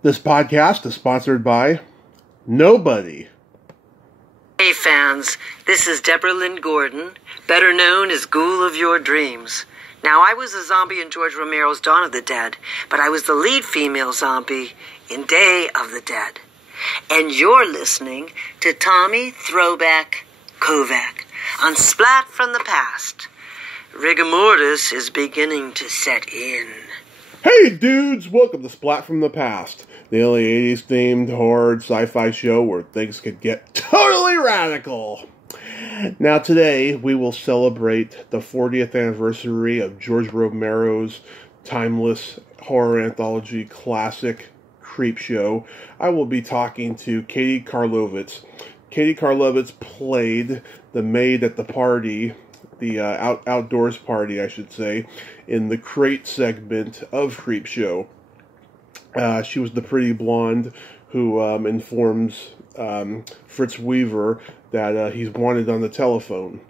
This podcast is sponsored by nobody. Hey fans, this is Deborah Lynn Gordon, better known as Ghoul of Your Dreams. Now, I was a zombie in George Romero's Dawn of the Dead, but I was the lead female zombie in Day of the Dead. And you're listening to Tommy Throwback Kovac on Splat from the Past. Rigor mortis is beginning to set in. Hey dudes, welcome to Splat from the Past, the only 80s themed horror sci-fi show where things could get totally radical. Now today we will celebrate the 40th anniversary of George Romero's timeless horror anthology classic Creepshow. I will be talking to Katie Karlovitz. Katie Karlovitz played the maid at the party, the outdoors party, I should say, in the crate segment of Creepshow. She was the pretty blonde who informs Fritz Weaver that he's wanted on the telephone.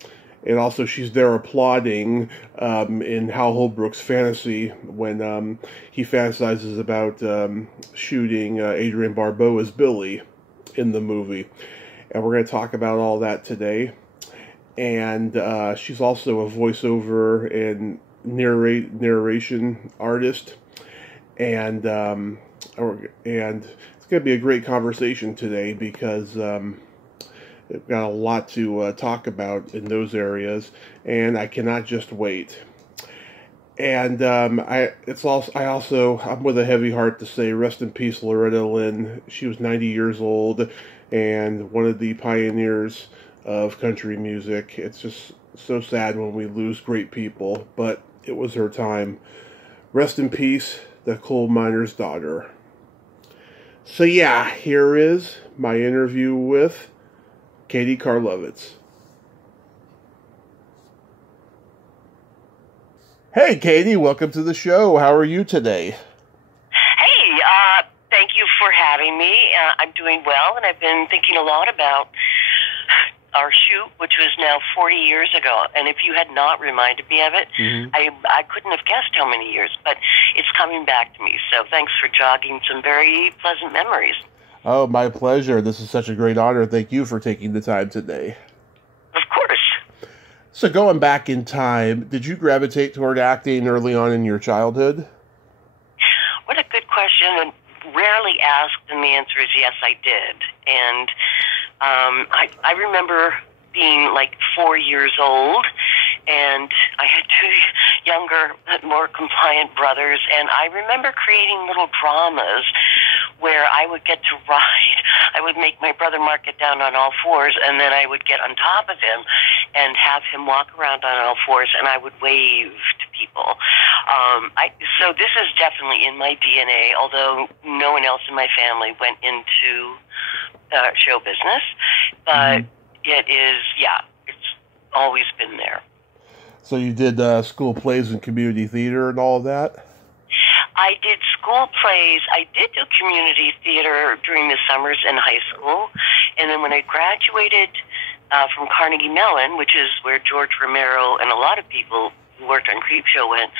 And also she's there applauding in Hal Holbrook's fantasy when he fantasizes about shooting Adrienne Barbeau as Billy in the movie. And we're going to talk about all that today. And she's also a voiceover and narration artist. And it's going to be a great conversation today because we've got a lot to talk about in those areas, and I cannot just wait. And I'm with a heavy heart to say rest in peace, Loretta Lynn. She was 90 years old and one of the pioneers of country music. It's just so sad when we lose great people, but it was her time. Rest in peace, the coal miner's daughter. So yeah, here is my interview with Katie Karlovitz. Hey Katie, welcome to the show. How are you today? Hey, thank you for having me. I'm doing well, and I've been thinking a lot about our shoot, which was now 40 years ago. And if you had not reminded me of it, I couldn't have guessed how many years, but it's coming back to me. So thanks for jogging some very pleasant memories. Oh, my pleasure. This is such a great honor. Thank you for taking the time today. Of course. So going back in time, did you gravitate toward acting early on in your childhood? What a good question, and rarely asked, and the answer is yes, I did. And I remember being like 4 years old, and I had two younger, more compliant brothers, and I remember creating little dramas where I would get to ride. I would make my brother Mark get down on all fours, and then I would get on top of him and have him walk around on all fours, and I would wave to people. So this is definitely in my DNA, although no one else in my family went into show business. But it is, it's always been there. So you did school plays and community theater and all of that? I did school plays. I did do community theater during the summers in high school. And then when I graduated from Carnegie Mellon, which is where George Romero and a lot of people who worked on Creepshow went,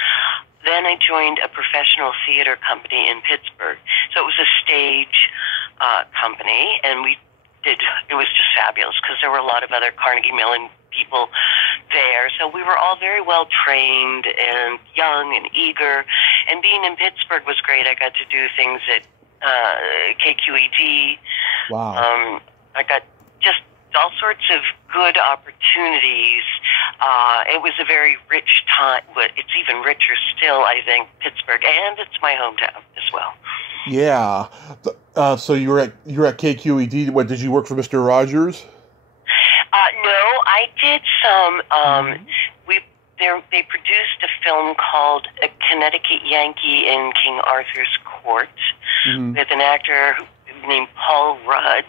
then I joined a professional theater company in Pittsburgh. So it was a stage company, and it was just fabulous because there were a lot of other Carnegie Mellon people there. So we were all very well trained and young and eager. And being in Pittsburgh was great. I got to do things at KQED. Wow. I got just all sorts of good opportunities. It was a very rich time, but it's even richer still, I think, Pittsburgh, and it's my hometown as well. Yeah. So you were at KQED. What, did you work for Mr. Rogers? No, I did some. They produced a film called A Connecticut Yankee in King Arthur's Court with an actor named Paul Rudd,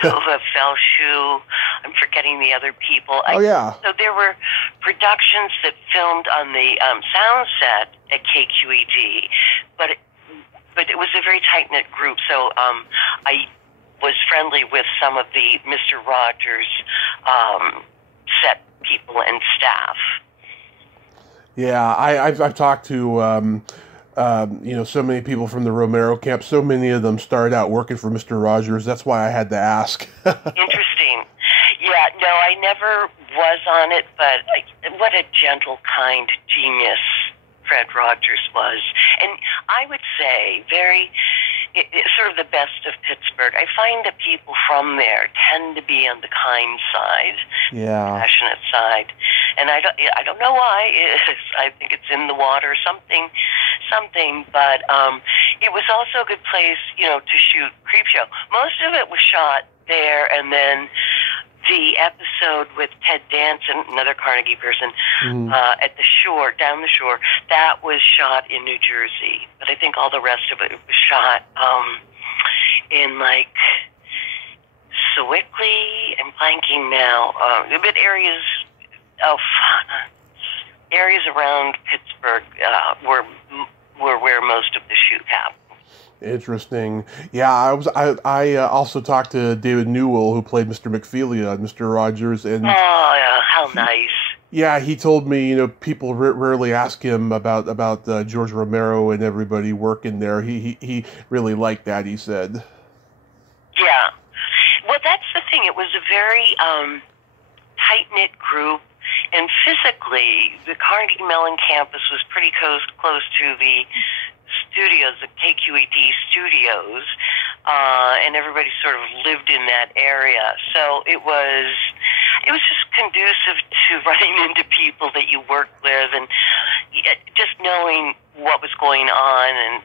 Tova Felshu. I'm forgetting the other people. So there were productions that filmed on the sound set at KQED, but it was a very tight-knit group, so I was friendly with some of the Mr. Rogers set people and staff. Yeah, I've talked to So many people from the Romero camp, so many of them started out working for Mr. Rogers. That's why I had to ask. Interesting. Yeah, no, I never was on it, but what a gentle, kind genius Fred Rogers was. And I would say sort of the best of Pittsburgh. I find that people from there tend to be on the kind side, passionate side, and I don't know why. I think it's in the water, something. But it was also a good place, to shoot Creepshow. Most of it was shot there, and then the episode with Ted Danson, another Carnegie person, at the shore, down the shore, that was shot in New Jersey. But I think all the rest of it was shot in, like, Sewickley. I'm blanking now. A bit areas around Pittsburgh were where most of the shoot happened. Interesting. Yeah, I also talked to David Newell, who played Mr. McFeely on Mr. Rogers, and how nice. Yeah, he told me, people rarely ask him about George Romero and everybody working there. He really liked that, he said. Yeah. Well, that's the thing. It was a very tight-knit group, and physically, the Carnegie Mellon campus was pretty close to the studios, the KQED studios, and everybody sort of lived in that area. So it was just conducive to running into people that you worked with, and just knowing what was going on, and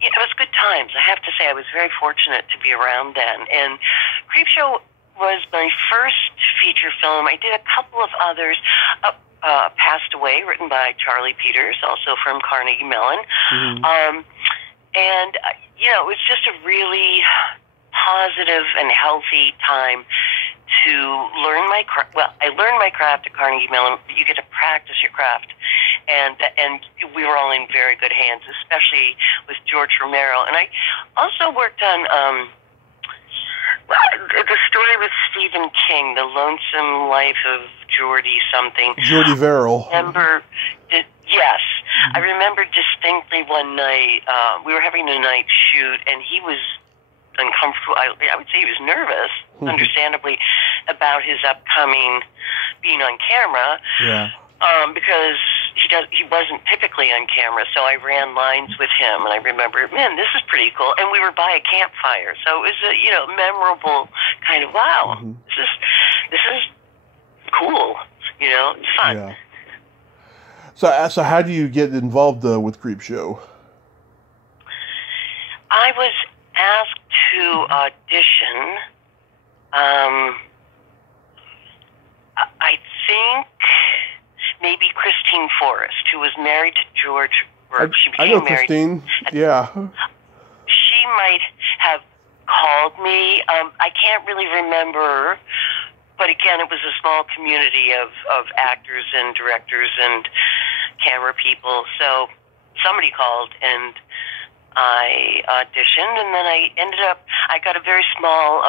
it was good times. I have to say, I was very fortunate to be around then. And Creepshow was my first feature film. I did a couple of others. Passed Away, written by Charlie Peters, also from Carnegie Mellon. And, it was just a really positive and healthy time to learn my craft. Well, I learned my craft at Carnegie Mellon, but you get to practice your craft. And we were all in very good hands, especially with George Romero. And I also worked on the story with Stephen King, The Lonesome Life of Geordie something. Geordie Verrill. Yes. I remember distinctly one night, we were having a night shoot, and he was uncomfortable. I would say he was nervous, understandably, about his upcoming being on camera. Yeah. Because he wasn't typically on camera, so I ran lines with him, and I remember, man, this is pretty cool. And we were by a campfire, so it was a memorable kind of, wow, this is cool. It's fun. Yeah. So how do you get involved with Creepshow? I was asked to audition. I think maybe Christine Forrest, who was married to George. I know Christine. Yeah. She might have called me. I can't really remember. But again, it was a small community of actors and directors and camera people. So somebody called, and I auditioned, and then I got a very small,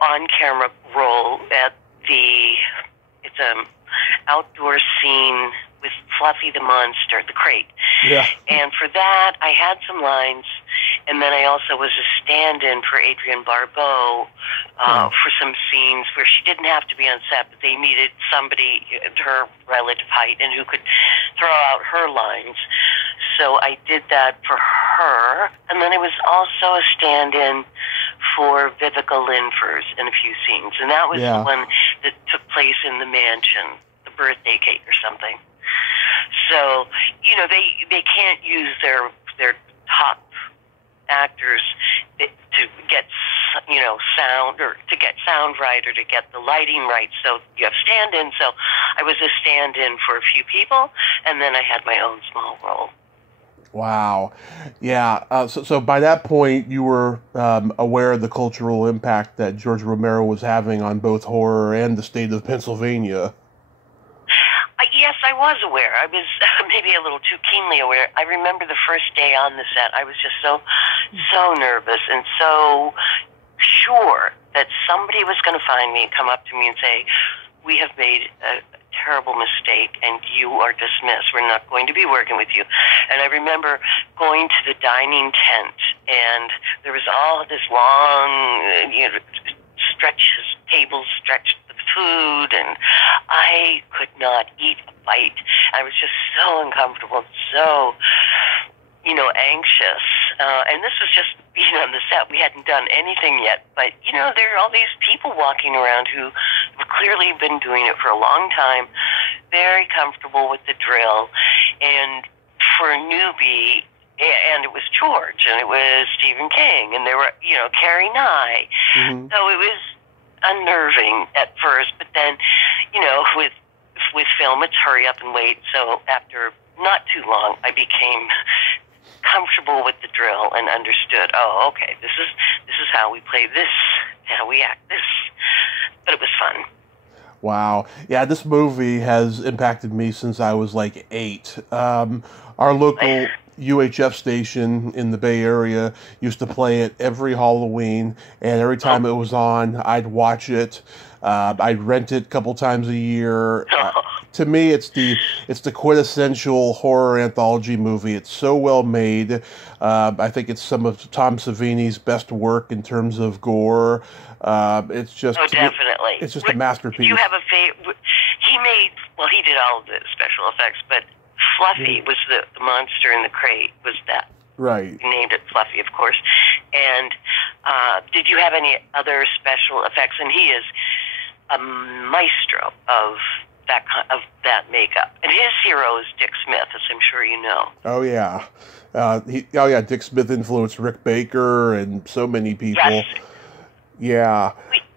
on-camera role at it's an outdoor scene with Fluffy the Monster, the crate. Yeah. And for that, I had some lines, and then I also was a stand-in for Adrienne Barbeau for some scenes where she didn't have to be on set, but they needed somebody her relative height and who could throw out her lines. So I did that for her, and then I was also a stand-in for Vivica Linfors in a few scenes, and that was the one that took place in the mansion, the birthday cake or something. So, they can't use their top actors to get, sound, or to get sound right, or to get the lighting right. So you have stand-in. So I was a stand-in for a few people, and then I had my own small role. Wow. Yeah. So by that point, you were aware of the cultural impact that George Romero was having on both horror and the state of Pennsylvania. Yes, I was aware. I was maybe a little too keenly aware. I remember the first day on the set, I was just so nervous and so sure that somebody was going to find me and come up to me and say, "We have made a terrible mistake, and you are dismissed. We're not going to be working with you. And I remember going to the dining tent, and there was all this long, tables stretched with food, and I could not eat a bite. I was just so uncomfortable, so, anxious. And this was just, on the set. We hadn't done anything yet, but, there are all these people walking around who have clearly been doing it for a long time, very comfortable with the drill, and for a newbie, and it was George, and it was Stephen King, and there were, Carrie Nye. Mm-hmm. So it was unnerving at first, but then, with film, it's hurry up and wait. So after not too long, I became comfortable with the drill and understood, oh, okay, this is how we play this, how we act this. But it was fun. Wow. Yeah, this movie has impacted me since I was like 8. Our local UHF station in the Bay Area used to play it every Halloween, and every time it was on, I'd watch it. I'd rent it a couple times a year. To me, it's the quintessential horror anthology movie. It's so well made. I think it's some of Tom Savini's best work in terms of gore. It's just definitely. It's just a masterpiece. Do you have a favorite? He did all of the special effects, but Fluffy was the monster in the crate. Was that right? You named it Fluffy, of course. And did you have any other special effects? And he is a maestro of that makeup. And his hero is Dick Smith, as I'm sure you know. Oh yeah, Dick Smith influenced Rick Baker and so many people. Yes. Yeah.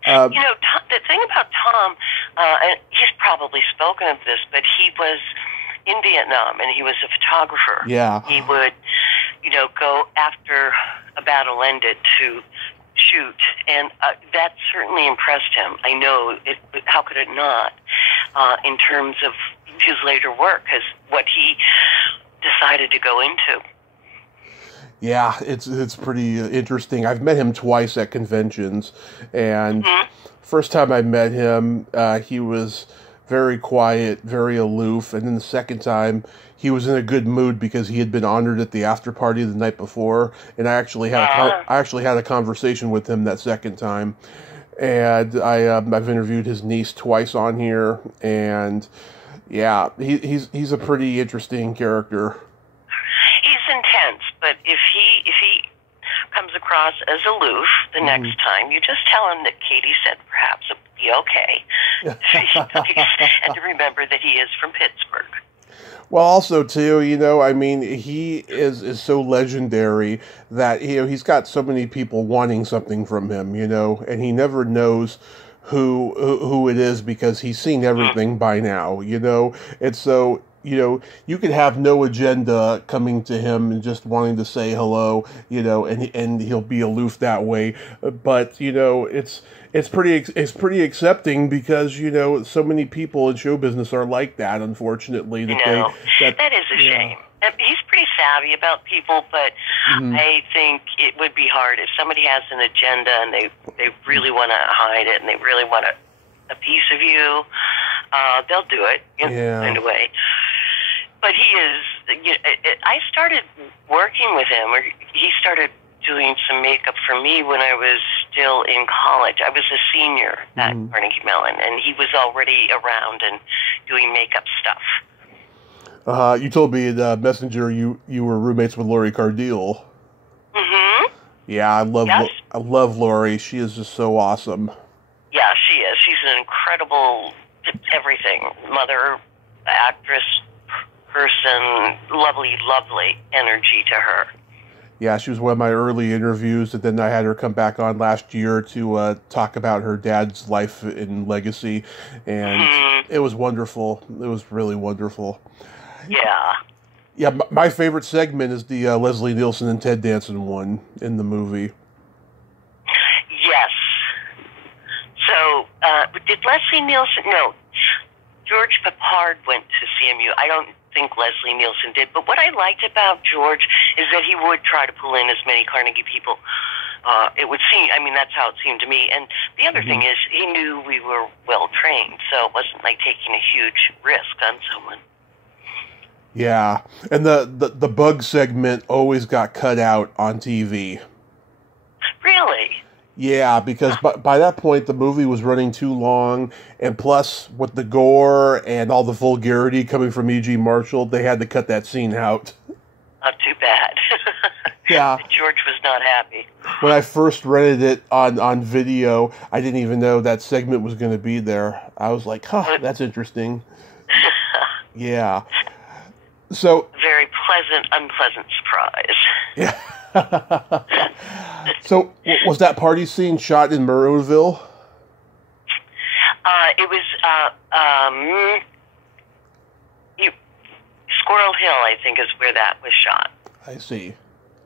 The thing about Tom, and he's probably spoken of this, but he was in Vietnam, and he was a photographer. Yeah. He would, go after a battle ended to shoot, and that certainly impressed him. I know it. How could it not? In terms of his later work, as what he decided to go into. Yeah, it's pretty interesting. I've met him twice at conventions, and first time I met him, he was very quiet, very aloof, and then the second time, he was in a good mood because he had been honored at the after party the night before, and I actually had a conversation with him that second time, and I've interviewed his niece twice on here, and yeah, he's a pretty interesting character. He's intense, but if he comes across as aloof the next time, you just tell him that Katie said perhaps it would be okay, and to remember that he is from Pittsburgh. Well, also, too, he is so legendary that, he's got so many people wanting something from him, and he never knows who it is because he's seen everything by now, and so, you could have no agenda coming to him and just wanting to say hello, and he'll be aloof that way. But, it's pretty accepting because, so many people in show business are like that, unfortunately. That is a shame. He's pretty savvy about people, but I think it would be hard if somebody has an agenda and they really want to hide it and they really want a piece of you. They'll do it in a way. But he is, I started working with him, or he started doing some makeup for me when I was still in college. I was a senior at Carnegie Mellon, and he was already around and doing makeup stuff. You told me in Messenger you were roommates with Laurie Cardeal. Mm-hmm. Yeah, I love Laurie. She is just so awesome. Yeah, she is. She's an incredible everything. Mother, actress, person, lovely energy to her. Yeah, she was one of my early interviews, and then I had her come back on last year to talk about her dad's life and legacy, and it was wonderful. It was really wonderful. Yeah. Yeah, my favorite segment is the Leslie Nielsen and Ted Danson one in the movie. Yes. So, did Leslie Nielsen... No, George Peppard went to CMU. I don't think Leslie Nielsen did, but what I liked about George is that he would try to pull in as many Carnegie people It would seem, I mean, that's how it seemed to me. And the other thing is, he knew we were well trained, so it wasn't like taking a huge risk on someone. Yeah, and the bug segment always got cut out on TV. Really? Yeah, because by that point the movie was running too long, and plus with the gore and all the vulgarity coming from E.G. Marshall, they had to cut that scene out. Not too bad. Yeah. George was not happy. When I first rented it on video, I didn't even know that segment was going to be there. I was like, huh, that's interesting. Yeah. So very pleasant, unpleasant surprise. Yeah. So, was that party scene shot in Monroeville? It was Squirrel Hill, I think, is where that was shot. I see.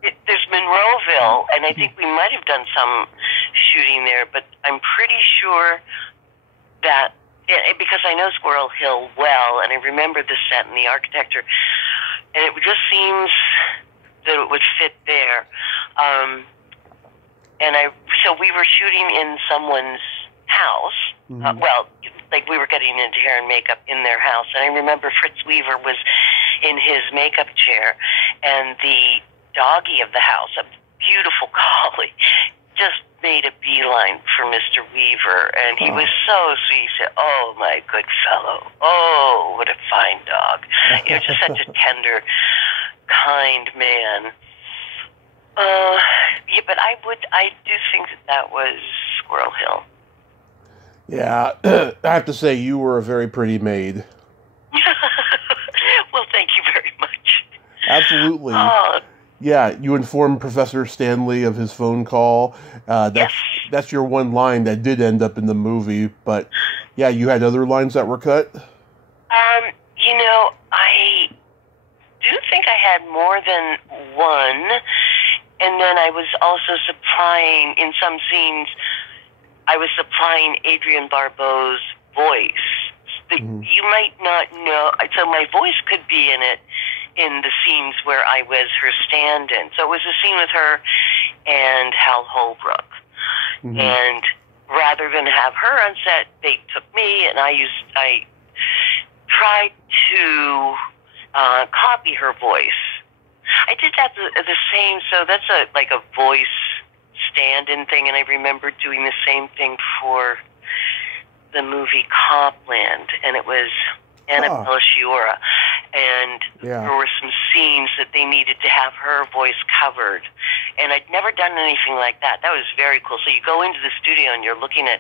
There's Monroeville, and I think we might have done some shooting there, but I'm pretty sure that, because I know Squirrel Hill well, and I remember the set and the architecture, and it just seems that it would fit there. So we were shooting in someone's house. Well, like we were getting into hair and makeup in their house, and I remember Fritz Weaver was in his makeup chair, and the doggie of the house, a beautiful collie, just made a beeline for Mr. Weaver, and he was so sweet. He said, "Oh, my good fellow. Oh, what a fine dog." Just such a tender, kind man. Yeah, but I do think that was Squirrel Hill. Yeah, I have to say, you were a very pretty maid. Well, thank you very much. Absolutely. Yeah, you informed Professor Stanley of his phone call. That's your one line that did end up in the movie, but yeah, you had other lines that were cut? I do think I had more than one, and then I was also supplying, in some scenes, I was supplying Adrienne Barbeau's voice. You might not know, so my voice could be in it in the scenes where I was her stand-in. So it was a scene with her and Hal Holbrook. And rather than have her on set, they took me, and I tried to copy her voice. I did that the same, so that's like a voice stand-in thing, and I remember doing the same thing for the movie Copland, and it was Annabella Sciorra, and there were some scenes that they needed to have her voice covered, and I'd never done anything like that. That was very cool. So you go into the studio and you're looking at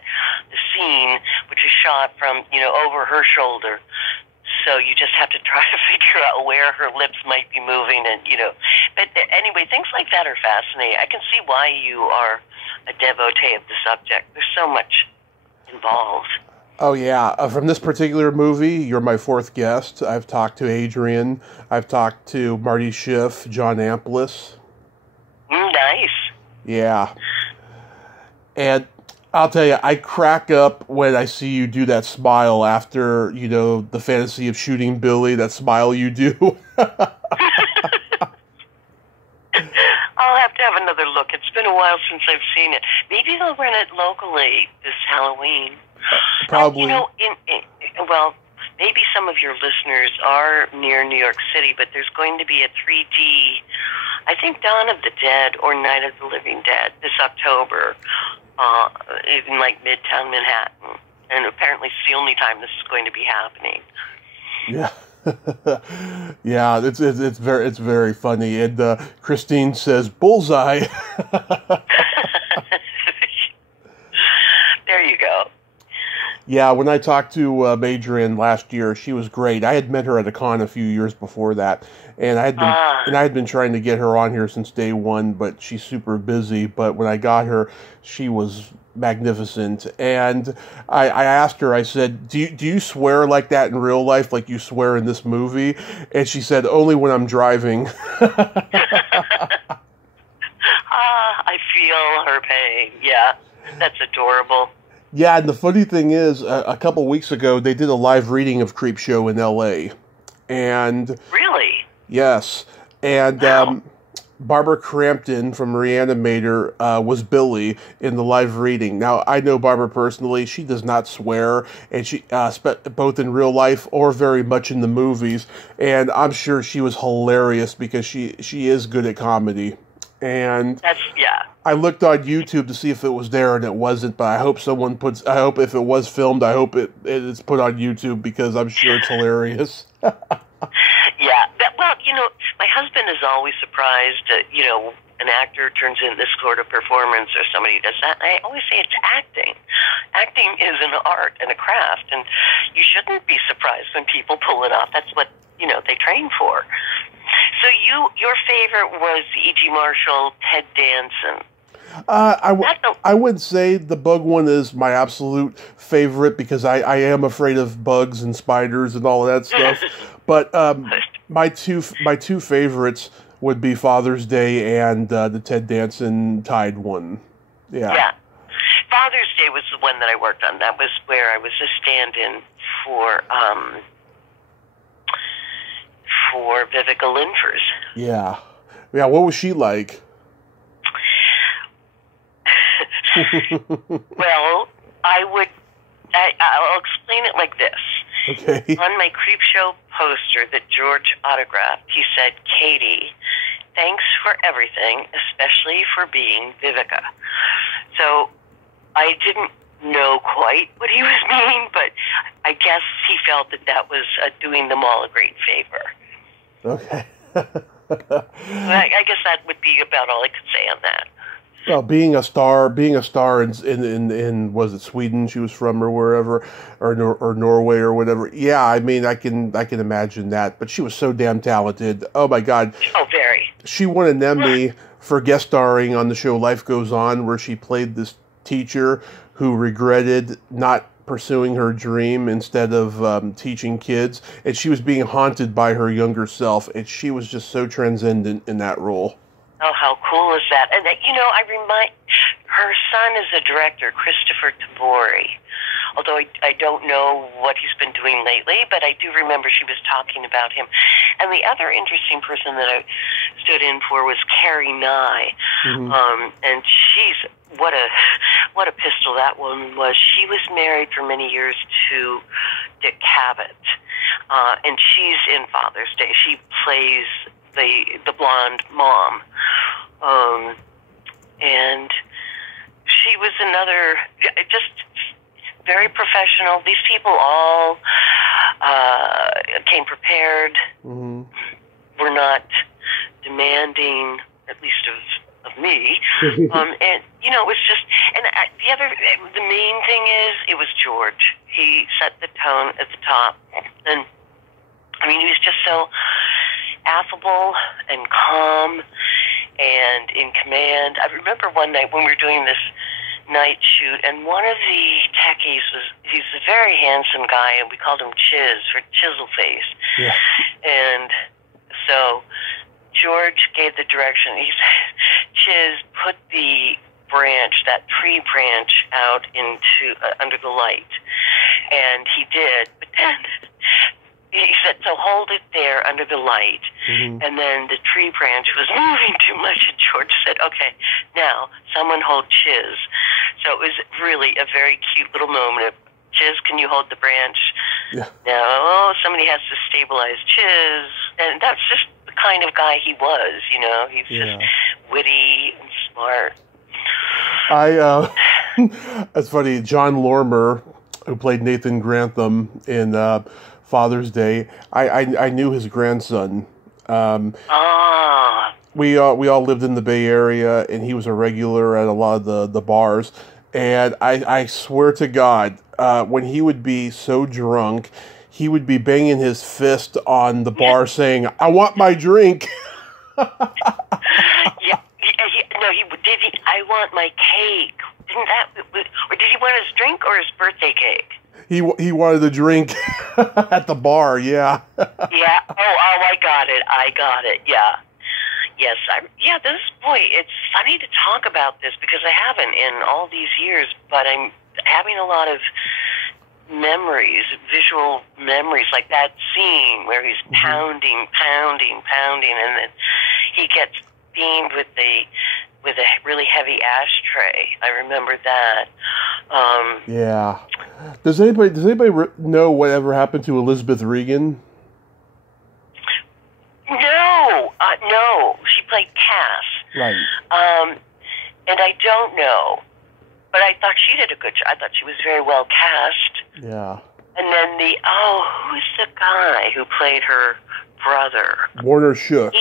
the scene, which is shot from, over her shoulder, so you just have to try to figure out where her lips might be moving, and, But anyway, things like that are fascinating. I can see why you are a devotee of the subject. There's so much involved. Oh, yeah. From this particular movie, you're my fourth guest. I've talked to Adrienne. I've talked to Marty Schiff, John Amplis. Nice. Yeah. And I'll tell you, I crack up when I see you do that smile after, the fantasy of shooting Billy, that smile you do. I'll have to have another look. It's been a while since I've seen it. Maybe they'll run it locally this Halloween. Probably. Well, maybe some of your listeners are near New York City, but there's going to be a 3D, I think Dawn of the Dead or Night of the Living Dead this October, in like Midtown Manhattan. And apparently it's the only time this is going to be happening. Yeah. Yeah, it's very funny. And Christine says, "Bullseye." There you go. Yeah, when I talked to Adrienne last year, she was great. I had met her at a con a few years before that, and I had been trying to get her on here since day one, but she's super busy. But when I got her, she was magnificent. And I asked her, I said, do you swear like that in real life, like you swear in this movie? And she said, "Only when I'm driving." I feel her pain. Yeah, that's adorable. Yeah, and the funny thing is, a couple weeks ago, they did a live reading of Creepshow in L.A. And really? Yes. And wow. Barbara Crampton from Reanimator was Billy in the live reading. Now, I know Barbara personally. She does not swear, and she both in real life or very much in the movies. And I'm sure she was hilarious because she is good at comedy. And I looked on YouTube to see if it was there, and it wasn't. But I hope I hope if it was filmed, I hope it's put on YouTube because I'm sure it's hilarious. Yeah. My husband is always surprised that, an actor turns in this sort of performance or somebody does that. And I always say it's acting. Acting is an art and a craft, and you shouldn't be surprised when people pull it off. That's what, they train for. So your favorite was E.G. Marshall, Ted Danson. I would say the bug one is my absolute favorite because I am afraid of bugs and spiders and all of that stuff. But my two favorites would be Father's Day and the Ted Danson Tide one. Yeah. Father's Day was the one that I worked on. That was where I was a stand-in for Vivica Linfors. Yeah. What was she like? Well, I'll explain it like this. Okay. On my Creepshow poster that George autographed, he said, "Katie, thanks for everything, especially for being Vivica." So I didn't know quite what he was meaning, but I guess he felt that was doing them all a great favor. Okay. I guess that would be about all I could say on that. Well, being a star in was it Sweden she was from or wherever or Norway or whatever. Yeah, I mean I can imagine that. But she was so damn talented. Oh my God. Oh, very. She won an Emmy for guest starring on the show Life Goes On, where she played this teacher who regretted not pursuing her dream instead of teaching kids, and she was being haunted by her younger self, and she was just so transcendent in that role. Oh, how cool is that? And, her son is a director, Christopher Tabori. Although I don't know what he's been doing lately, but I do remember she was talking about him. And the other interesting person that I stood in for was Carrie Nye. Mm-hmm. And she's, what a pistol that woman was. She was married for many years to Dick Cavett. And she's in Father's Day. She plays the blonde mom. And she was another, just very professional. These people all came prepared, mm-hmm. were not demanding, at least of me. And, it was just, and the main thing is, it was George. He set the tone at the top. And, he was just so affable and calm and in command. I remember one night when we were doing this night shoot, and one of the techies he's a very handsome guy, and we called him Chiz for Chisel Face. Yeah. And so George gave the direction. He said, "Chiz, put the branch, that tree branch, out into under the light." And he did, but then he said, "So hold it there under the light." Mm-hmm. And then the tree branch was moving too much, and George said, "Okay, now someone hold Chiz." So it was really a very cute little moment of, "Chiz, can you hold the branch?" Yeah. No, somebody has to stabilize Chiz. And that's just the kind of guy he was, He's just witty and smart. That's funny. John Lormer, who played Nathan Grantham in Father's Day, I knew his grandson. We all lived in the Bay Area, and he was a regular at a lot of the bars. And I swear to God, when he would be so drunk, he would be banging his fist on the bar saying, "I want my drink." I want my cake. Or did he want his drink or his birthday cake? He wanted a drink at the bar, yeah. Yeah. Oh, I got it. Yeah. Yes. It's funny to talk about this because I haven't in all these years, but I'm having a lot of memories, visual memories, like that scene where he's pounding, and then he gets themed with a really heavy ashtray. I remember that. Yeah. Does anybody know whatever happened to Elizabeth Regan? No. She played Cass. Right. And I don't know, but I thought she did a good job. I thought she was very well cast. Yeah. And then who's the guy who played her brother? Warner Shook.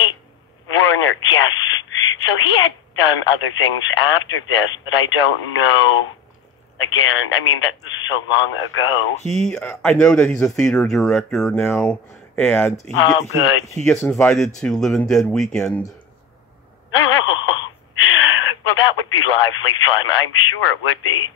Warner, yes. So he had done other things after this, but I don't know. Again, I mean, that was so long ago. I know that he's a theater director now, and he gets invited to Living Dead Weekend. Oh, well, that would be lively fun. I'm sure it would be.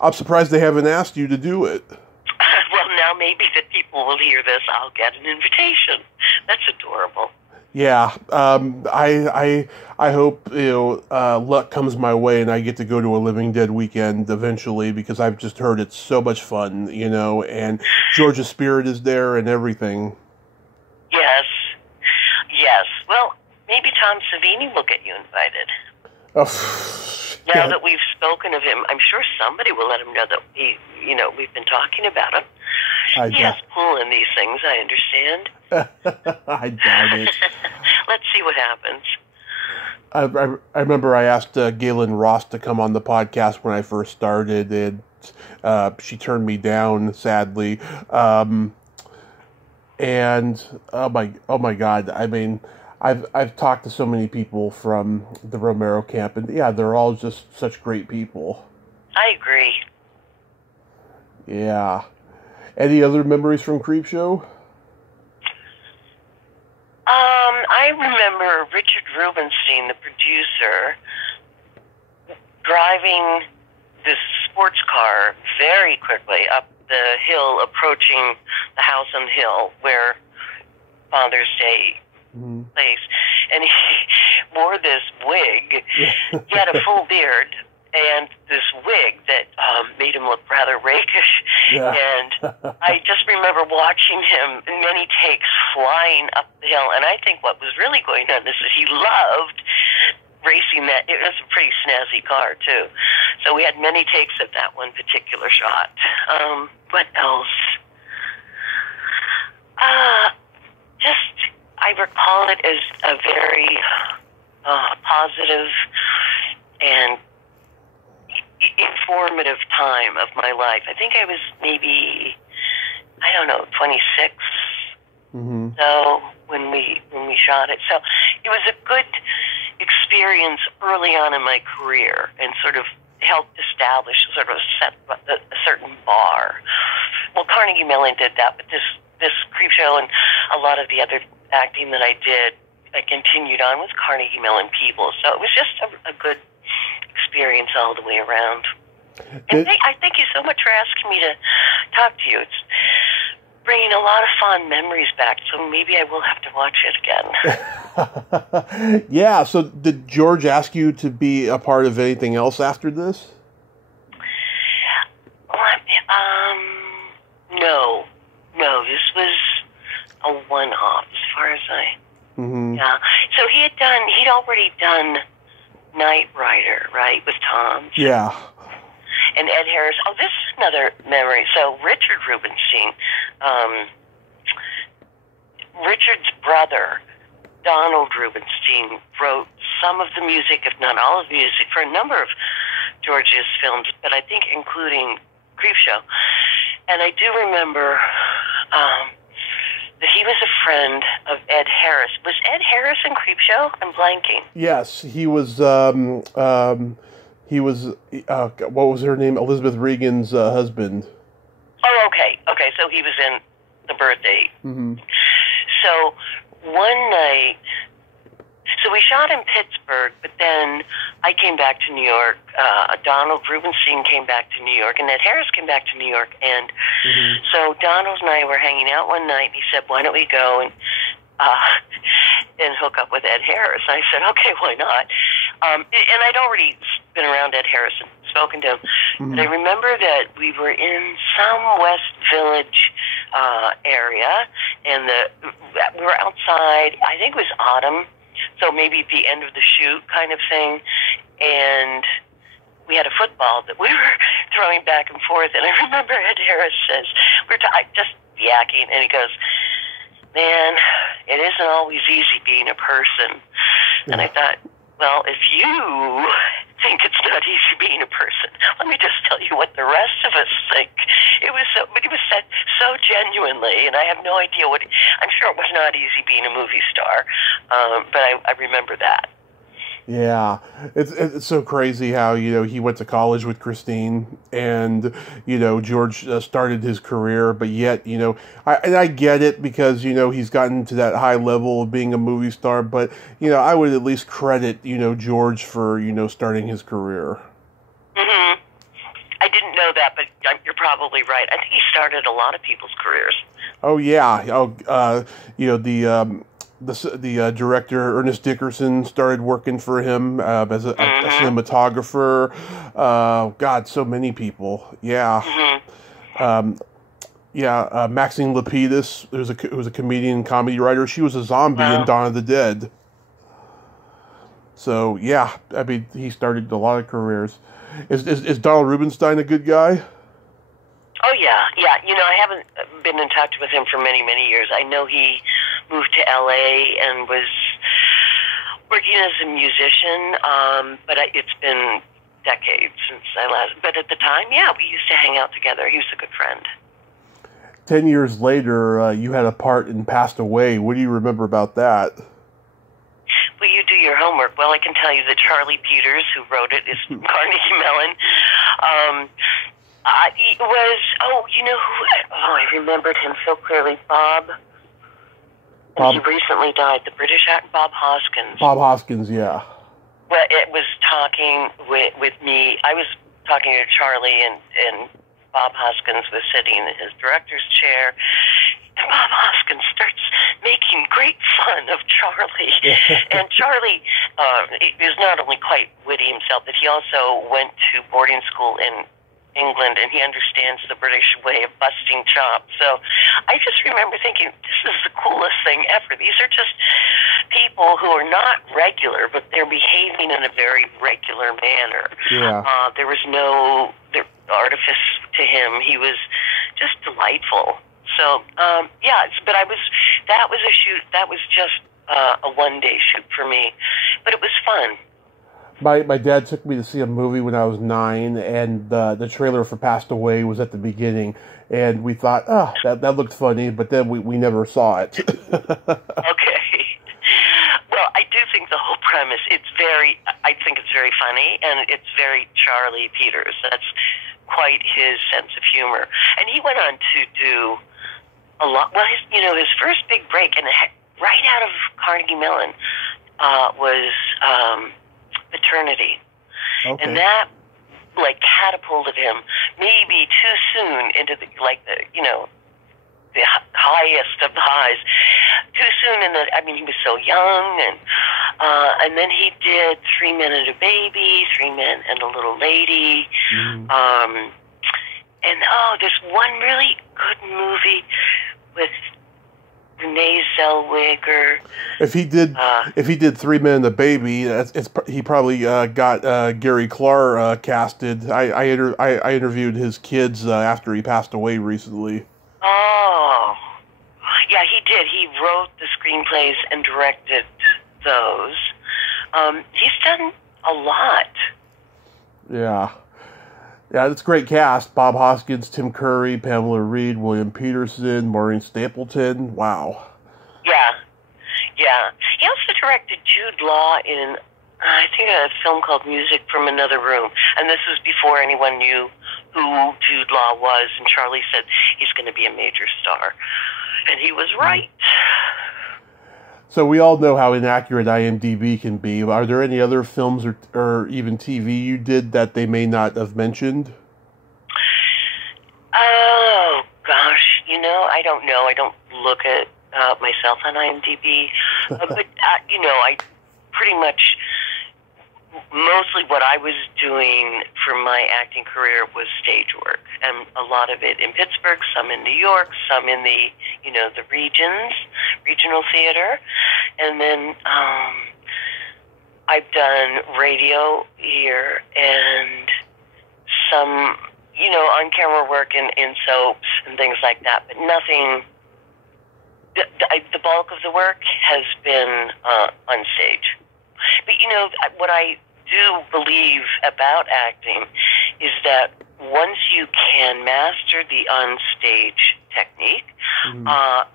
I'm surprised they haven't asked you to do it. Well, now maybe that people will hear this, I'll get an invitation. That's adorable. Yeah, I hope luck comes my way and I get to go to a Living Dead Weekend eventually, because I've just heard it's so much fun, and Georgia Spirit is there and everything. Yes. Well, maybe Tom Savini will get you invited. Now that we've spoken of him, I'm sure somebody will let him know that we've been talking about him. He has pull in these things, I understand. I doubt it. Let's see what happens. I remember I asked Galen Ross to come on the podcast when I first started, and she turned me down, sadly. And oh my God! I mean, I've talked to so many people from the Romero camp, and yeah, they're all just such great people. I agree. Yeah. Any other memories from Creepshow? I remember Richard Rubenstein, the producer, driving this sports car very quickly up the hill, approaching the house on the hill where Father's Day place, and he wore this wig. He had a full beard and this wig that made him look rather rakish. Yeah. And I just remember watching him in many takes flying up the hill. And I think what was really going on is that he loved racing that. It was a pretty snazzy car, too. So we had many takes of that one particular shot. What else? I recall it as a very positive and informative time of my life. I think I was maybe, 26. So when we shot it, so it was a good experience early on in my career, and sort of helped establish sort of a certain bar. Well, Carnegie Mellon did that, but this Creepshow and a lot of the other acting that I did, I continued on with Carnegie Mellon people. So it was just a good experience all the way around. And I thank you so much for asking me to talk to you. It's bringing a lot of fond memories back, so maybe I will have to watch it again. Yeah, so did George ask you to be a part of anything else after this? No, this was a one-off as far as yeah. So he'd already done Knight Rider, right, with Tom? Yeah. And Ed Harris. Oh, this is another memory. So Richard Rubenstein, Richard's brother, Donald Rubenstein, wrote some of the music, if not all of the music, for a number of George's films, but I think including Creepshow. And I do remember that he was a friend of Ed Harris. Was Ed Harris in Creepshow? I'm blanking. Yes, he was. He was. What was her name? Elizabeth Regan's husband. Oh, okay. So he was in The Birthday. So one night, so we shot in Pittsburgh, but then I came back to New York. Donald Rubenstein came back to New York, and Ed Harris came back to New York. And so Donald and I were hanging out one night, and he said, "Why don't we go and hook up with Ed Harris?" And I said, "Okay, why not?" And I'd already been around Ed Harris and spoken to him. But I remember that we were in some West Village area, and we were outside. I think it was autumn, So maybe at the end of the shoot kind of thing. And we had a football that we were throwing back and forth. And I remember Ed Harris says, just yakking, and he goes, "Man, it isn't always easy being a person." Yeah. And I thought, well, if you think it's not easy being a person, let me just tell you what the rest of us think. But it was said so genuinely, and I have no idea I'm sure it was not easy being a movie star, but I remember that. Yeah, it's so crazy how, he went to college with Christine, and, George started his career, but yet, I get it because, he's gotten to that high level of being a movie star, but, I would at least credit, George for, starting his career. Mm-hmm. I didn't know that, but you're probably right. I think he started a lot of people's careers. Oh, yeah. The director, Ernest Dickerson, started working for him as a cinematographer. God, so many people. Yeah. Mm-hmm. Maxine Lapidus, who was a comedian and comedy writer. She was a zombie in Dawn of the Dead. So, yeah, I mean, he started a lot of careers. Is Donald Rubinstein a good guy? Oh, yeah. I haven't been in touch with him for many, many years. I know he moved to L.A. and was working as a musician, but it's been decades since I last... But at the time, yeah, we used to hang out together. He was a good friend. 10 years later, you had a part in Passed Away. What do you remember about that? Well, you do your homework. Well, I can tell you that Charlie Peters, who wrote it, is Carnegie Mellon. He was, I remembered him so clearly, Bob. And he recently died, the British actor, Bob Hoskins. Bob Hoskins, yeah. Well, it was talking with me. I was talking to Charlie, and Bob Hoskins was sitting in his director's chair. And Bob Hoskins starts making great fun of Charlie. And Charlie is not only quite witty himself, but he also went to boarding school in England, and he understands the British way of busting chops. So I just remember thinking, this is the coolest thing ever. These are just people who are not regular, but they're behaving in a very regular manner. Yeah. There was no artifice to him. He was just delightful. So, but that was a shoot. That was just a one-day shoot for me, but it was fun. My dad took me to see a movie when I was 9, and the trailer for Passed Away was at the beginning, and we thought, that looked funny, but then we never saw it. Okay. Well, I do think the whole premise, I think it's very funny, and it's very Charlie Peters. That's quite his sense of humor. And he went on to do a lot. Well, his first big break, and right out of Carnegie Mellon, was Maternity. Okay. And that catapulted him maybe too soon into the highest of the highs. Too soon he was so young, and then he did 3 Men and a Baby, 3 Men and a Little Lady. Mm. There's one really good movie with Renee Zellweger. If he did 3 Men and a Baby, he probably got Gary Clark casted. I interviewed his kids after he passed away recently. Oh, yeah, he did. He wrote the screenplays and directed those. He's done a lot. Yeah. Yeah, it's a great cast. Bob Hoskins, Tim Curry, Pamela Reed, William Peterson, Maureen Stapleton. Wow. Yeah. He also directed Jude Law in, I think, a film called Music from Another Room. And this was before anyone knew who Jude Law was. And Charlie said he's going to be a major star. And he was right. So we all know how inaccurate IMDb can be. Are there any other films or even TV you did that they may not have mentioned? Oh, gosh. I don't know. I don't look at myself on IMDb. But, I pretty much mostly what I was doing for my acting career was stage work, and a lot of it in Pittsburgh, some in New York, some in the, the regional theater, and then I've done radio here and some, on-camera work in soaps and things like that, but nothing. The bulk of the work has been on stage. But, what I do believe about acting is that once you can master the on-stage technique,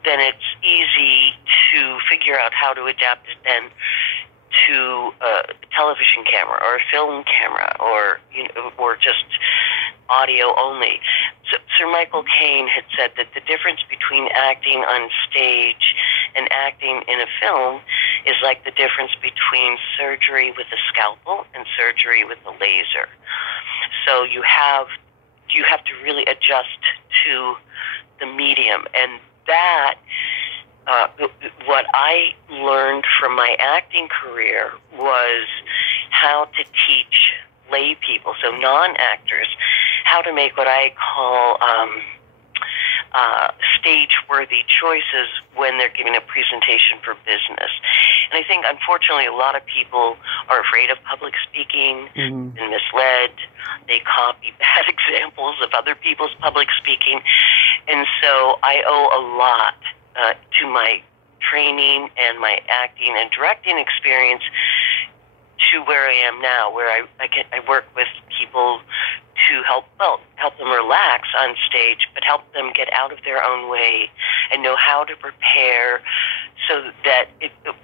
then it's easy to figure out how to adapt it then to a television camera or a film camera or just audio only. So Sir Michael Caine had said that the difference between acting on stage and acting in a film is like the difference between surgery with a scalpel and surgery with a laser. So you have to really adjust to the medium, and that what I learned from my acting career was how to teach lay people, so non-actors, how to make what I call stage-worthy choices when they're giving a presentation for business. And I think, unfortunately, a lot of people are afraid of public speaking and misled. They copy bad examples of other people's public speaking. And so I owe a lot to my training and my acting and directing experience to where I am now, where I work with people to help them relax on stage, but help them get out of their own way and know how to prepare so that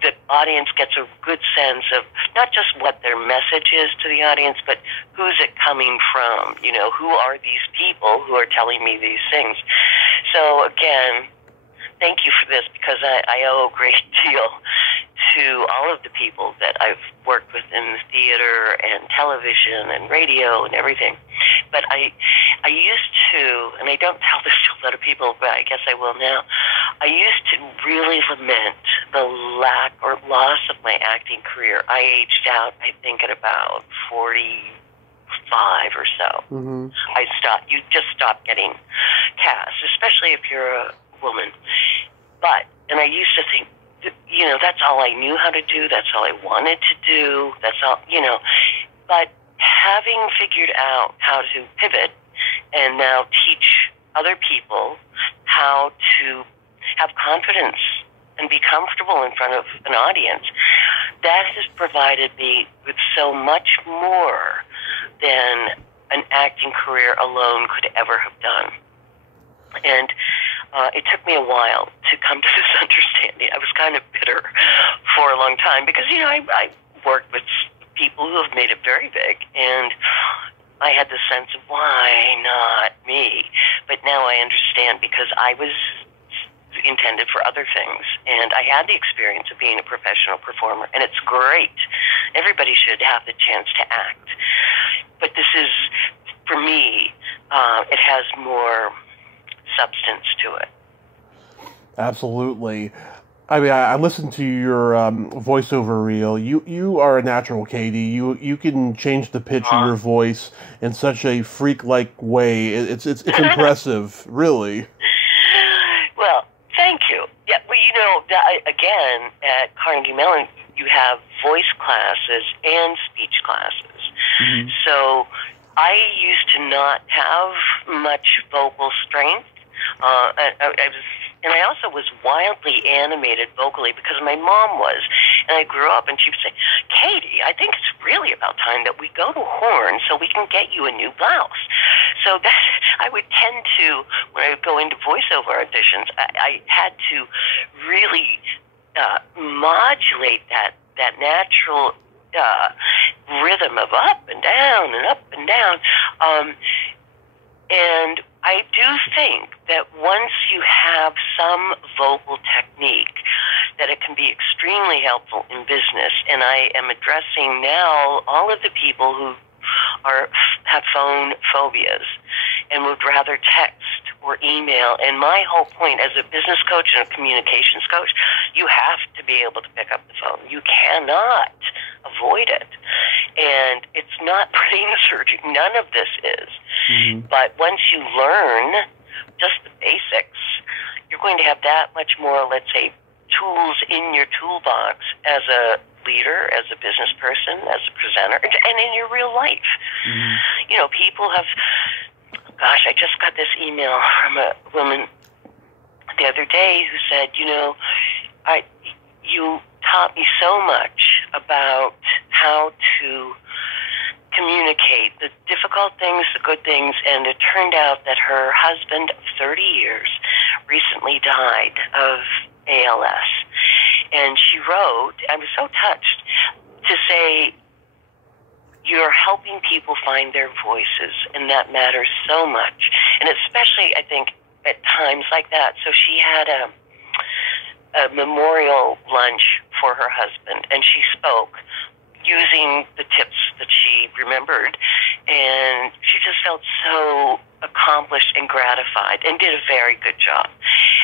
the audience gets a good sense of not just what their message is to the audience, but who's it coming from? Who are these people who are telling me these things? So again, thank you for this, because I owe a great deal to all of the people that I've worked with in the theater and television and radio and everything. But I used to, and I don't tell this to a lot of people, but I guess I will now, I used to really lament the lack or loss of my acting career. I aged out, I think, at about 45 or so. You just stop getting cast, especially if you're a woman. And I used to think, that's all I knew how to do, that's all I wanted to do, that's all, But having figured out how to pivot and now teach other people how to have confidence and be comfortable in front of an audience, that has provided me with so much more than an acting career alone could ever have done. And it took me a while to come to this understanding. I was kind of bitter for a long time because, I worked with people who have made it very big, and I had the sense of why not me? But now I understand, because I was intended for other things, and I had the experience of being a professional performer, and it's great. Everybody should have the chance to act. But this is, for me, it has more substance to it. Absolutely. I mean, I listened to your voiceover reel. You are a natural, Katie. You can change the pitch of your voice in such a freak-like way. It's impressive, really. Well, thank you. Yeah, well, again, at Carnegie Mellon, you have voice classes and speech classes. So I used to not have much vocal strength. And I also was wildly animated vocally because my mom was. And I grew up and she would say, Katie, I think it's really about time that we go to horn so we can get you a new blouse. So that I would tend to, when I would go into voiceover auditions, I had to really modulate that natural rhythm of up and down and up and down. And I do think that once you have some vocal technique, that it can be extremely helpful in business. And I am addressing now all of the people who have phone phobias and would rather text or email. And my whole point as a business coach and a communications coach, you have to be able to pick up the phone. You cannot avoid it. And it's not brain surgery. None of this is. Mm-hmm. But once you learn just the basics, you're going to have that much more, let's say, tools in your toolbox as a leader, as a business person, as a presenter, and in your real life. Mm-hmm. You know, people have, gosh, I just got this email from a woman the other day who said, you know, you taught me so much about how to communicate the difficult things, the good things, and it turned out that her husband of 30 years recently died of ALS. And she wrote, I was so touched, to say, you're helping people find their voices, and that matters so much. And especially, I think, at times like that. So she had a memorial lunch for her husband, and she spoke using the tips that she remembered, and she just felt so accomplished and gratified and did a very good job.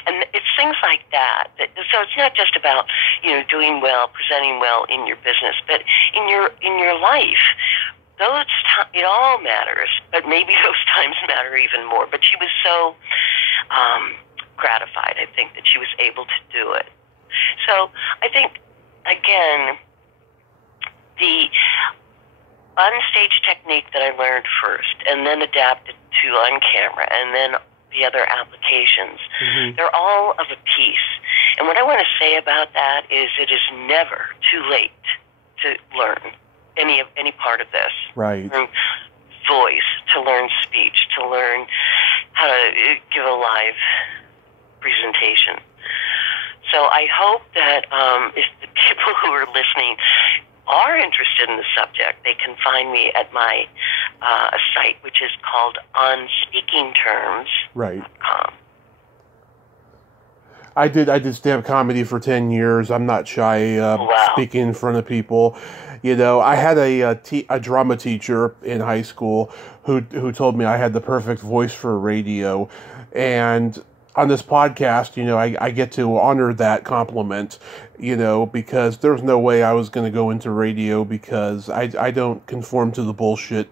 And it's things like that. So it's not just about, you know, doing well, presenting well in your business, but in your life. It all matters, but maybe those times matter even more. But she was so gratified, I think, that she was able to do it. So I think, again, the onstage technique that I learned first and then adapted to on camera and then the other applications, mm-hmm. they're all of a piece. And what I want to say about that is it is never too late to learn any part of this. Right. To learn voice, to learn speech, to learn how to give a live presentation. So I hope that if the people who are listening are interested in the subject, they can find me at my site, which is called OnSpeakingTerms.com. Right. I did stand-up comedy for 10 years. I'm not shy speaking in front of people. You know, I had a drama teacher in high school who told me I had the perfect voice for radio, and on this podcast, you know, I get to honor that compliment, you know, because there's no way I was going to go into radio because I don't conform to the bullshit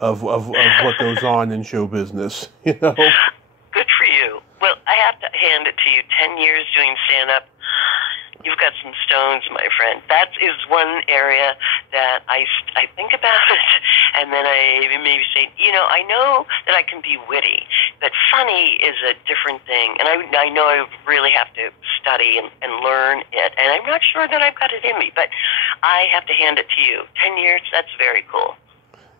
of what goes on in show business, you know. Good for you. Well, I have to hand it to you. 10 years doing stand-up, you've got some stones, my friend. That is one area that I think about it, and then I maybe say, you know, I know that I can be witty, but funny is a different thing, and I know I really have to study and learn it, and I'm not sure that I've got it in me, but I have to hand it to you. 10 years, that's very cool.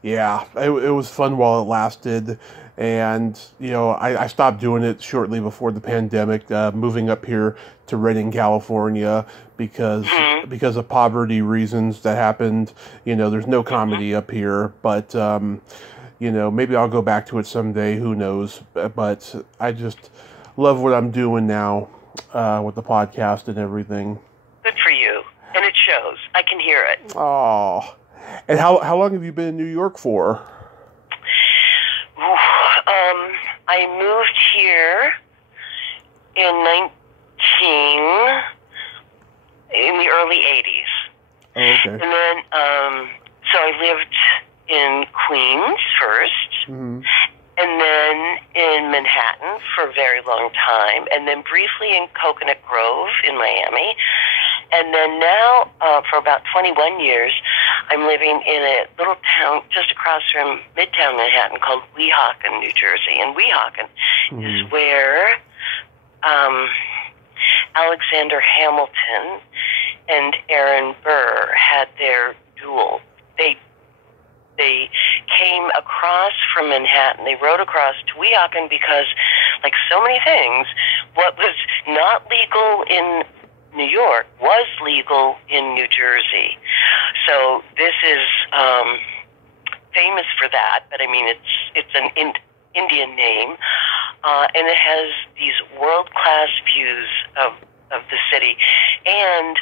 Yeah, it was fun while it lasted, and, you know, I stopped doing it shortly before the pandemic, moving up here to Redding, California, because of poverty reasons that happened. You know, there's no comedy up here, but, you know, maybe I'll go back to it someday, who knows, but I just love what I'm doing now with the podcast and everything. Good for you, and it shows. I can hear it. Oh. And how long have you been in New York for? I moved here in the early 80s. Oh, okay. And then, so I lived in Queens first, mm-hmm. and then in Manhattan for a very long time, and then briefly in Coconut Grove in Miami. And then now, for about 21 years, I'm living in a little town just across from Midtown Manhattan called Weehawken, New Jersey. And Weehawken is where Alexander Hamilton and Aaron Burr had their duel. They came across from Manhattan. They rode across to Weehawken because, like so many things, what was not legal in New York was legal in New Jersey. So this is famous for that, but I mean it's an Indian name, and it has these world-class views of the city. And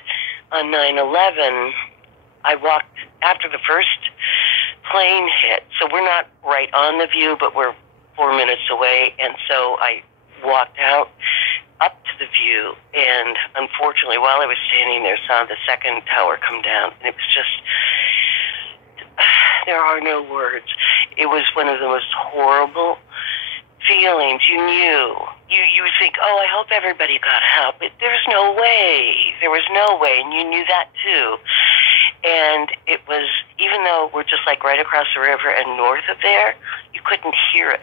on 9/11, I walked after the first plane hit, so we're not right on the view, but we're 4 minutes away, and so I walked out up to the view, and unfortunately, while I was standing there, saw the second tower come down, and it was just, there are no words. It was one of the most horrible feelings. You knew. You would think, oh, I hope everybody got help. But there's no way. There was no way, and you knew that too. And it was, even though we're just like right across the river and north of there, you couldn't hear it.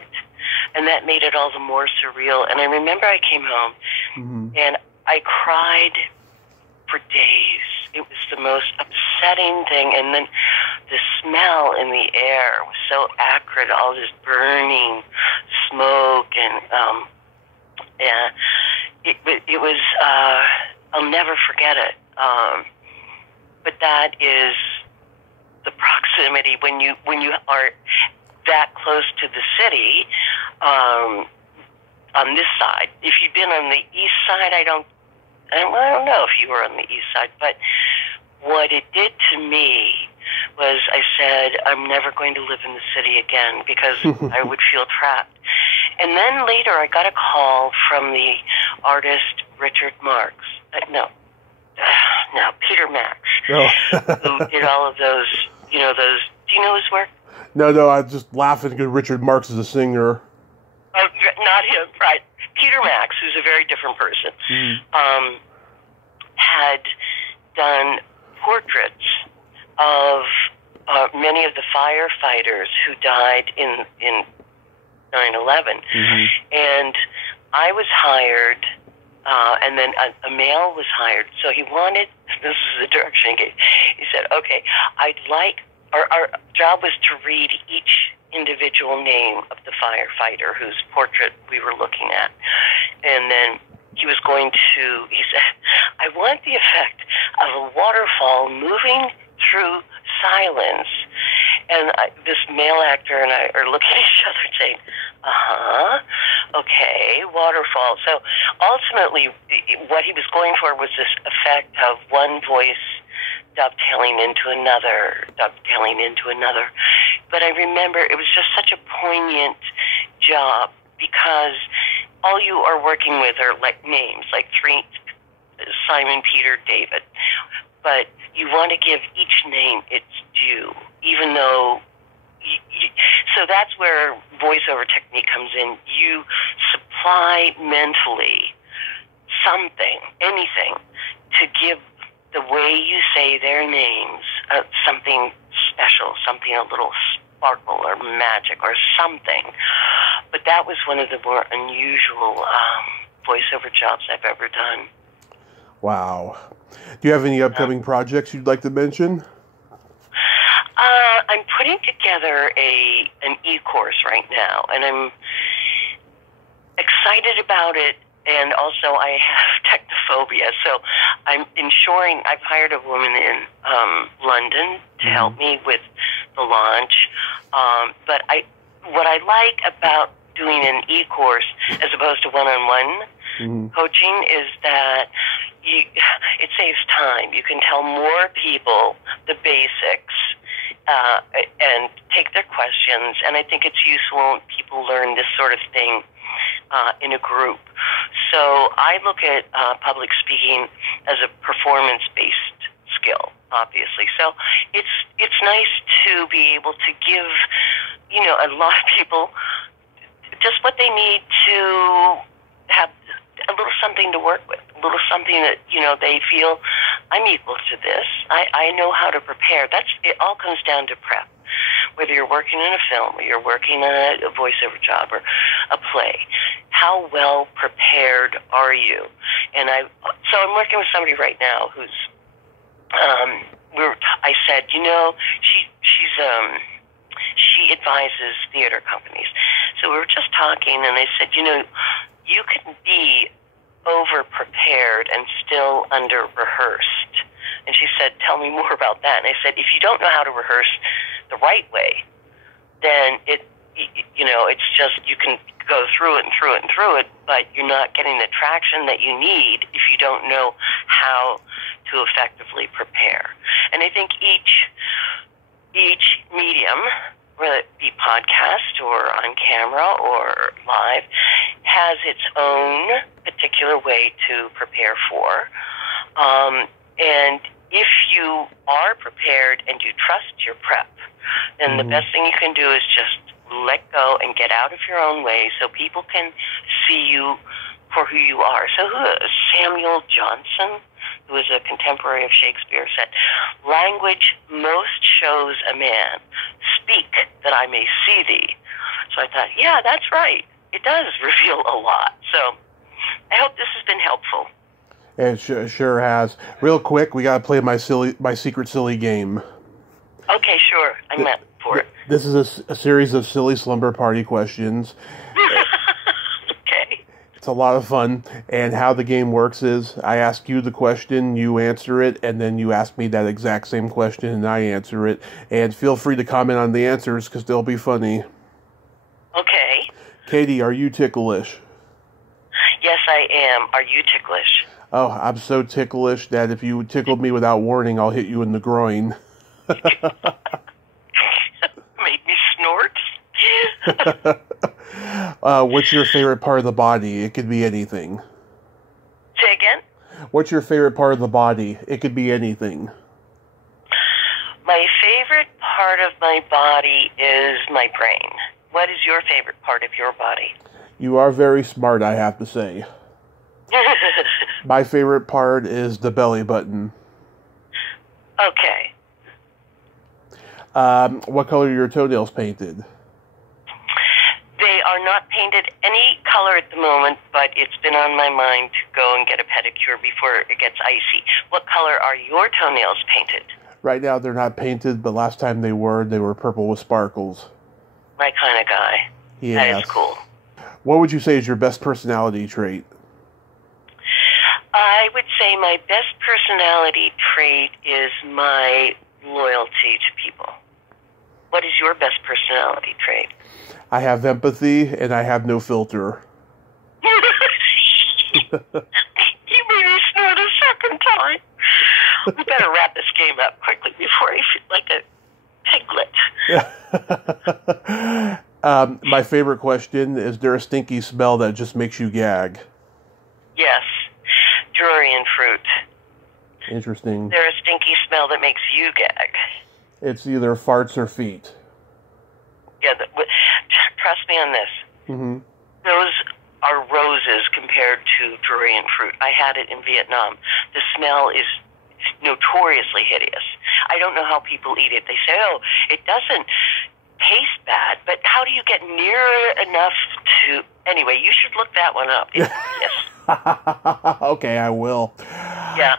And that made it all the more surreal. And I remember I came home, and I cried for days. It was the most upsetting thing. And then the smell in the air was so acrid, all this burning smoke. And it was, I'll never forget it. But that is the proximity when you are that close to the city, on this side. If you've been on the east side, I don't know if you were on the east side, but what it did to me was I said, I'm never going to live in the city again because I would feel trapped. And then later I got a call from the artist Richard Marx. Peter Max, who did all of those, do you know his work? No, I'm just laughing because Richard Marx is a singer. Oh, not him, right. Peter Max, who's a very different person, had done portraits of many of the firefighters who died in 9/11. And I was hired, and then a male was hired. So he wanted, this is the direction he gave. He said, okay, our job was to read each individual name of the firefighter whose portrait we were looking at. And then he said, I want the effect of a waterfall moving through silence. And this male actor and I are looking at each other saying, okay, waterfall. So ultimately, what he was going for was this effect of one voice dovetailing into another. But I remember it was just such a poignant job because all you are working with are like names, like three, Simon, Peter, David. But you want to give each name its due, even though so that's where voiceover technique comes in. You supply mentally something, anything, to give the way you say their names something special, something a little sparkle or magic or something. But that was one of the more unusual voiceover jobs I've ever done. Wow. Do you have any upcoming projects you'd like to mention? I'm putting together an e-course right now, and I'm excited about it. And also, I have technophobia, so I'm ensuring. I've hired a woman in London to help me with the launch. But what I like about doing an e-course as opposed to one-on-one coaching is that it saves time. You can tell more people the basics and take their questions. And I think it's useful when people learn this sort of thing in a group. So I look at public speaking as a performance-based skill, obviously. So it's nice to be able to give, a lot of people just what they need to have a little something to work with, a little something that, they feel, I'm equal to this. I know how to prepare. It all comes down to prep. Whether you're working in a film or you're working on a voiceover job or a play, how well prepared are you? And so I'm working with somebody right now who's, I said, she advises theater companies. So we were just talking, and I said, you can be over-prepared and still under-rehearsed. And she said, tell me more about that. And I said, if you don't know how to rehearse the right way, then it's just, you can go through it, but you're not getting the traction that you need if you don't know how to effectively prepare. And I think each medium, whether it be podcast or on camera or live, has its own particular way to prepare for. And if you are prepared and you trust your prep, then the best thing you can do is just let go and get out of your own way so people can see you for who you are. So Samuel Johnson, who was a contemporary of Shakespeare, said, "Language most shows a man. Speak that I may see thee." So I thought, yeah, that's right. It does reveal a lot. So I hope this has been helpful. It sure has. Real quick, we got to play my secret silly game. Okay, sure. I'm up for it. This is a series of silly slumber party questions. Okay. It's a lot of fun, and how the game works is I ask you the question, you answer it, and then you ask me that exact same question, and I answer it. And feel free to comment on the answers, because they'll be funny. Okay. Katie, are you ticklish? Yes, I am. Are you ticklish? Oh, I'm so ticklish that if you tickled me without warning, I'll hit you in the groin. Made me snort. What's your favorite part of the body? It could be anything. Say again? What's your favorite part of the body? It could be anything. My favorite part of my body is my brain. What is your favorite part of your body? You are very smart, I have to say. My favorite part is the belly button. Okay. What color are your toenails painted? They are not painted any color at the moment, but it's been on my mind to go and get a pedicure before it gets icy. What color are your toenails painted? Right now they're not painted, but last time they were purple with sparkles. My kind of guy. Yes. That is cool. What would you say is your best personality trait? I would say my best personality trait is my loyalty to people. What is your best personality trait? I have empathy, and I have no filter. You made me snort a second time. We better wrap this game up quickly before I feel like a piglet. My favorite question, is there a stinky smell that just makes you gag? Yes. Durian fruit. Interesting. There's a stinky smell that makes you gag. It's either farts or feet. Yeah, trust me on this. Mm-hmm. Those are roses compared to durian fruit. I had it in Vietnam. The smell is notoriously hideous. I don't know how people eat it. They say, oh, it doesn't taste bad, but how do you get near enough to... Anyway, you should look that one up. Yes. Okay, I will. Yeah.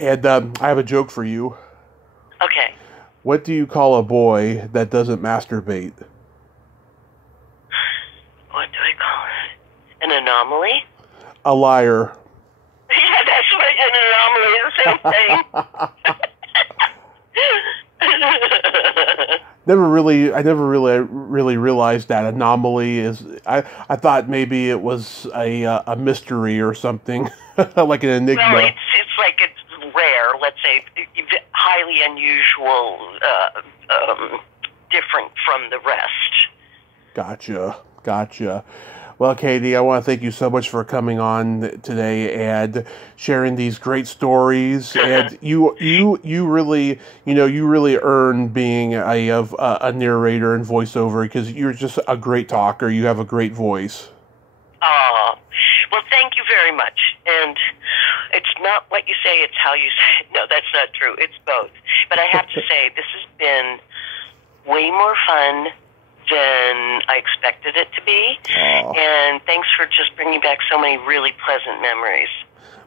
And I have a joke for you. Okay. What do you call a boy that doesn't masturbate? What do I call it? An anomaly? A liar. Yeah, that's what an anomaly is. The same thing. I never really realized that anomaly is. I thought maybe it was a mystery or something, like an enigma. Well, it's like it's rare. Let's say highly unusual, different from the rest. Gotcha. Well, Katie, I want to thank you so much for coming on today and sharing these great stories. And you really earn being a narrator and voiceover, because you're just a great talker. You have a great voice. Oh, well, thank you very much. And it's not what you say, it's how you say it. No, that's not true. It's both. But I have to say, this has been way more fun than I expected it to be. Aww. And thanks for just bringing back so many really pleasant memories.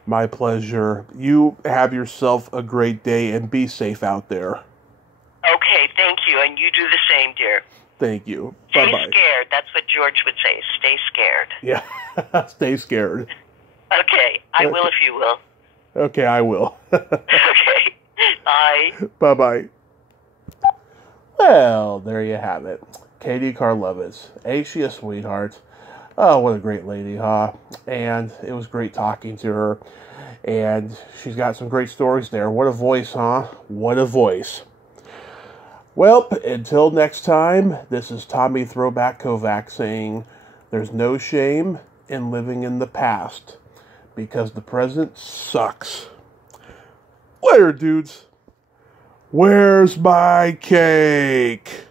My pleasure. You have yourself a great day and be safe out there. Okay, thank you. And you do the same, dear. Thank you. Stay Bye-bye. scared. That's what George would say. Stay scared. Yeah. Stay scared. Okay. I will if you will. Okay, I will. Okay. Bye. Bye-bye. Well, there you have it. Katie Karlovitz. Ain't she a sweetheart? Oh, what a great lady, huh? And it was great talking to her. And she's got some great stories there. What a voice, huh? What a voice. Well, until next time, this is Tommy Throwback Kovac saying, there's no shame in living in the past, because the present sucks. Later, dudes. Where's my cake?